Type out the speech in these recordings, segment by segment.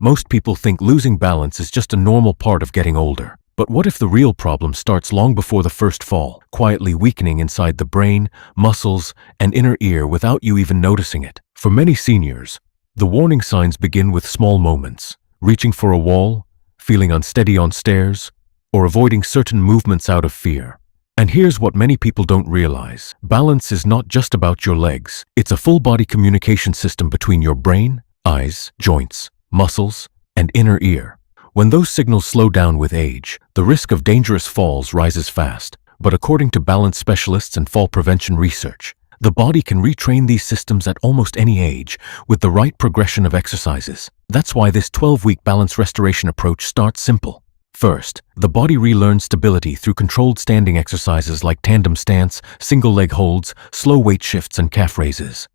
Most people think losing balance is just a normal part of getting older. But what if the real problem starts long before the first fall, quietly weakening inside the brain, muscles, and inner ear without you even noticing it? For many seniors, the warning signs begin with small moments: reaching for a wall, feeling unsteady on stairs, or avoiding certain movements out of fear. And here's what many people don't realize. Balance is not just about your legs. It's a full-body communication system between your brain, eyes, joints, muscles, and inner ear. When those signals slow down with age, the risk of dangerous falls rises fast. But according to balance specialists and fall prevention research, the body can retrain these systems at almost any age with the right progression of exercises. That's why this 12-week balance restoration approach starts simple. First, the body relearns stability through controlled standing exercises like tandem stance, single leg holds, slow weight shifts, and calf raises.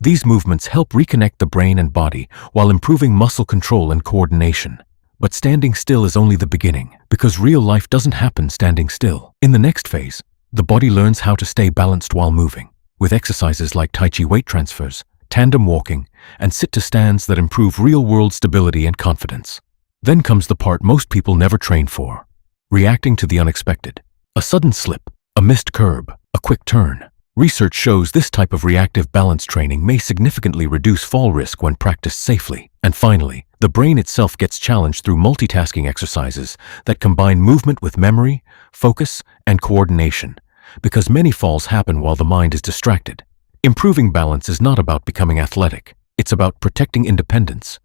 These movements help reconnect the brain and body while improving muscle control and coordination. But standing still is only the beginning, because real life doesn't happen standing still. In the next phase, the body learns how to stay balanced while moving, with exercises like Tai Chi weight transfers, tandem walking, and sit-to-stands that improve real-world stability and confidence. Then comes the part most people never train for: reacting to the unexpected. A sudden slip, a missed curb, a quick turn. Research shows this type of reactive balance training may significantly reduce fall risk when practiced safely. And finally, the brain itself gets challenged through multitasking exercises that combine movement with memory, focus, and coordination, because many falls happen while the mind is distracted. Improving balance is not about becoming athletic. It's about protecting independence.